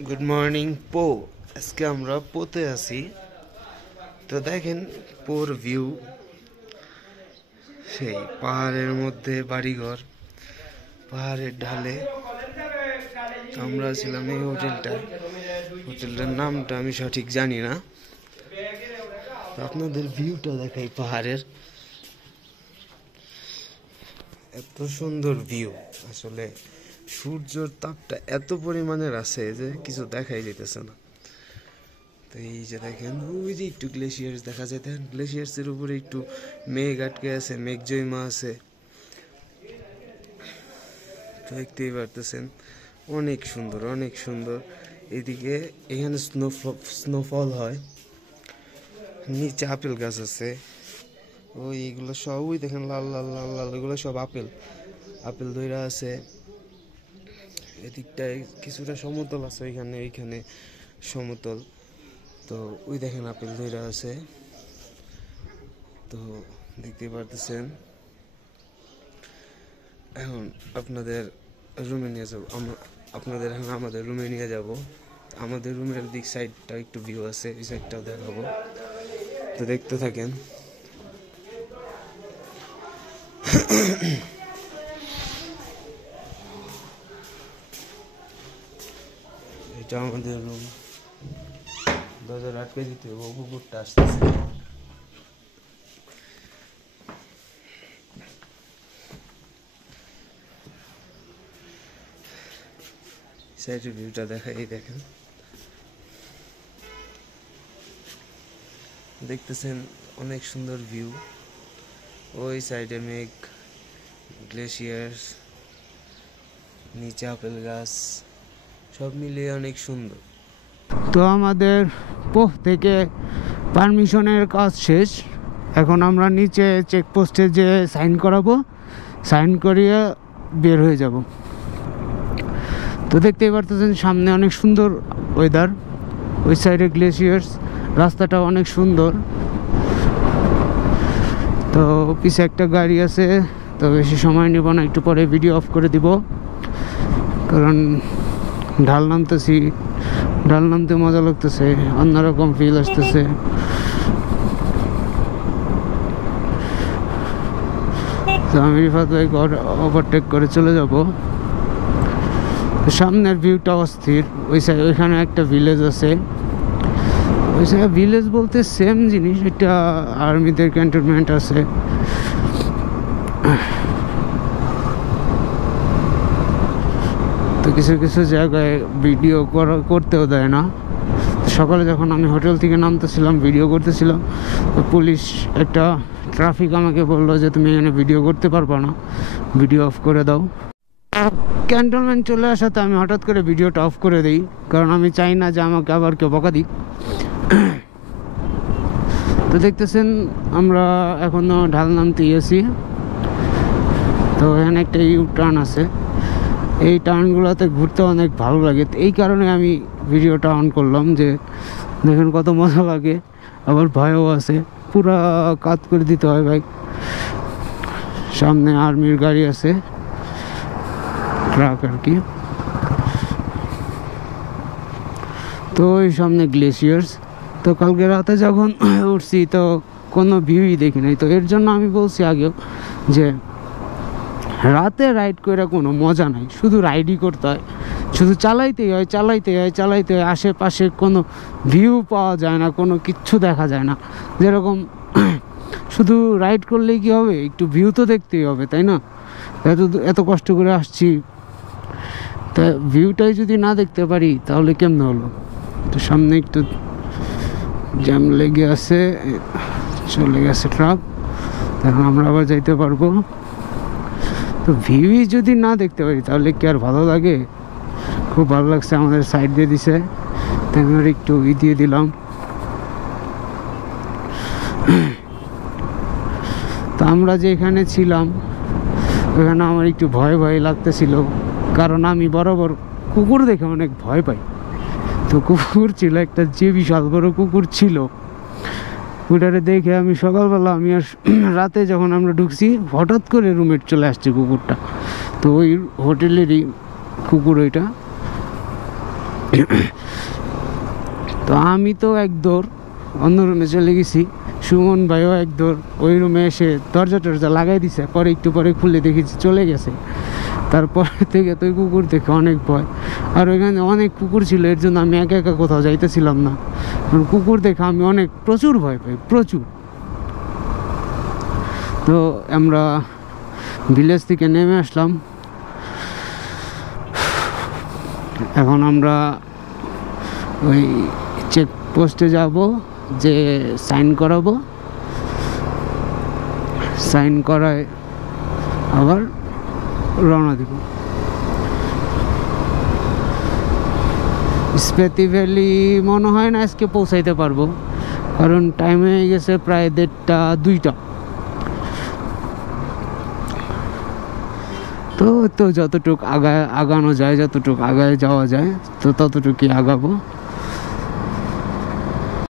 Good morning পো। আজকে আমরা পোতে আছি। তো দেখেন পোর ভিউ, সেই পাহাড়ের মধ্যে বাড়িঘর, পাহাড়ের ঢালে। তো আমরা ছিলাম এই হোটেলটার নামটা আমি সঠিক জানি না। তো আপনাদের ভিউটা দেখাই, পাহাড়ের এত সুন্দর ভিউ। আসলে সূর্যের তাপটা এত পরিমাণের আছে যে কিছু দেখাই যেতেছে না। তো এই যে দেখেন, ওই যে একটু গ্লেশিয়ার্স দেখা যায়, দেখেন গ্লেশিয়ার্সের উপরে একটু মেঘ আটকে আছে, মেঘ জৈমা আছে। তো দেখতেই পারতেছেন, অনেক সুন্দর, অনেক সুন্দর। এদিকে এখানে স্নোফল হয়, নিচে আপেল গাছ আছে। ওই এগুলো সব, ওই দেখেন লাল লাল লাল লাল, এগুলো সব আপেল ধইরা আছে। এদিকটায় কিছুটা সমতল আছে, ওইখানে সমতল। তো ওই দেখেন আপেল ধইরা আছে। তো দেখতে পারতেছেন। এখন আপনাদের রুমে নিয়ে যাবো, আপনাদের এখন আমাদের রুমে নিয়ে যাব। আমাদের রুমের দিক সাইডটা একটু ভিউ আছে, এই সাইডটাও দেখাবো। তো দেখতে থাকেন। এটা আমাদের রুম। দরজা আটকে দিতে হবে, কুকুরটা আসতেছে। সাইডের ভিউটা দেখাই, এই দেখেন, দেখতেছেন অনেক সুন্দর ভিউ। ওই সাইডে মেঘ, গ্লেশিয়ার্স, নিচে আপেল গাছ, সব মিলিয়ে অনেক সুন্দর। তো আমাদের পোহ থেকে পারমিশনের কাজ শেষ। এখন আমরা নিচে চেকপোস্টে যে সাইন করাবো, সাইন করিয়ে বের হয়ে যাব। তো দেখতেই পারতেছেন সামনে অনেক সুন্দর ওয়েদার, ওই সাইডে গ্লেশিয়ার্স, রাস্তাটা অনেক সুন্দর। তো পিছে একটা গাড়ি আছে। তো বেশি সময় নেব না, একটু পরে ভিডিও অফ করে দিব, কারণ ঢাল নামতে মজা লাগতেছে, অন্যরকম ফিল আসতেছে। তো আমি রিফাত ভাইকে ওভারটেক করে চলে যাব। সামনের ভিউটা অস্থির। ওইখানে একটা ভিলেজ আছে, ওই সাইড ভিলেজ বলতে সেম জিনিস, এটা আর্মিদের ক্যান্টনমেন্ট আছে। তো কিছু কিছু জায়গায় ভিডিও করতেও দেয় না। সকালে যখন আমি হোটেল থেকে নামতেছিলাম, ভিডিও করতেছিলাম, তো পুলিশ একটা ট্রাফিক আমাকে বললো যে তুমি এখানে ভিডিও করতে পারবা না, ভিডিও অফ করে দাও। ক্যান্টনমেন্ট চলে আসাতে আমি হঠাৎ করে ভিডিওটা অফ করে দিই, কারণ আমি চাই না যে আমাকে আবার কেউ বকা দিক। তো দেখতেছেন আমরা এখনও ঢাল নামতে গেছি। তো এখানে একটা ইউ টার্ন আছে, এই টার্নগুলোতে ঘুরতে অনেক ভালো লাগে। এই কারণে আমি ভিডিওটা অন করলাম, যে দেখেন কত মজা লাগে, আবার ভয়ও আছে, পুরা কাজ করে দিতে হয় বাইক। সামনে আর্মির গাড়ি আছে, ট্রাক আর কি। তো ওই সামনে গ্লেশিয়ার্স। তো কালকে রাতে যখন উঠছি তো কোনো ভিউই দেখি নাই। তো এর জন্য আমি বলছি আগেও যে রাতে রাইড করে কোনো মজা নাই, শুধু রাইডই করতে হয়, শুধু চালাইতেই হয়। আশেপাশে কোনো ভিউ পাওয়া যায় না, কোনো কিচ্ছু দেখা যায় না। যেরকম শুধু রাইড করলেই কি হবে, একটু ভিউ তো দেখতেই হবে, তাই না? এত কষ্ট করে আসছি, তা ভিউটাই যদি না দেখতে পারি তাহলে কেমনে হলো? তো সামনে একটু জ্যাম লেগে আছে, চলে গেছে ট্রাক, তখন আমরা আবার যাইতে পারবো। তো ভিউই যদি না দেখতে পারি তাহলে কি আর ভালো লাগে? খুব ভালো লাগছে। আমাদের সাইড দিয়ে দিছে, তাই আমরা একটু দিয়ে দিলাম। তো আমরা যেখানে ছিলাম ওখানে আমার একটু ভয় লাগতেছিল, কারণ আমি বরাবর কুকুর দেখে অনেক ভয় পাই। তো কুকুর ছিল একটা, যে বিশাল বড় কুকুর ছিল, ওটারে দেখে আমি সকালবেলা, আমি আর রাতে যখন আমরা ঢুকছি, হঠাৎ করে রুমে চলে আসছে কুকুরটা। তো ওই হোটেলেরই কুকুর ওইটা। তো আমি তো এক দৌড় অন্য রুমে চলে গেছি, সুমন ভাইও এক দৌড় ওই রুমে এসে দরজা টরজা লাগাই দিছে, পরে একটু পরে খুলে দেখেছি চলে গেছে। তারপর থেকে তো কুকুর দেখে অনেক ভয়, আর ওইখানে অনেক কুকুর ছিল, এর জন্য আমি একা একা কোথাও যাইতেছিলাম না। কারণ কুকুর দেখে আমি প্রচুর ভয় পাই, প্রচুর। তো আমরা ভিলেজ থেকে নেমে আসলাম, এখন আমরা ওই চেকপোস্টে যাব, যে সাইন করাবো, সাইন করায় আবার রওনা দিব। স্পেতি ভ্যালি মনে হয় না আজকে পৌঁছাইতে পারবো, কারণ টাইম হয়ে গেছে প্রায় 1:30 2টা। তো যতটুকু আগানো যায়, যতটুকু আগায় যাওয়া যায়, তো ততটুকুই আগাবো।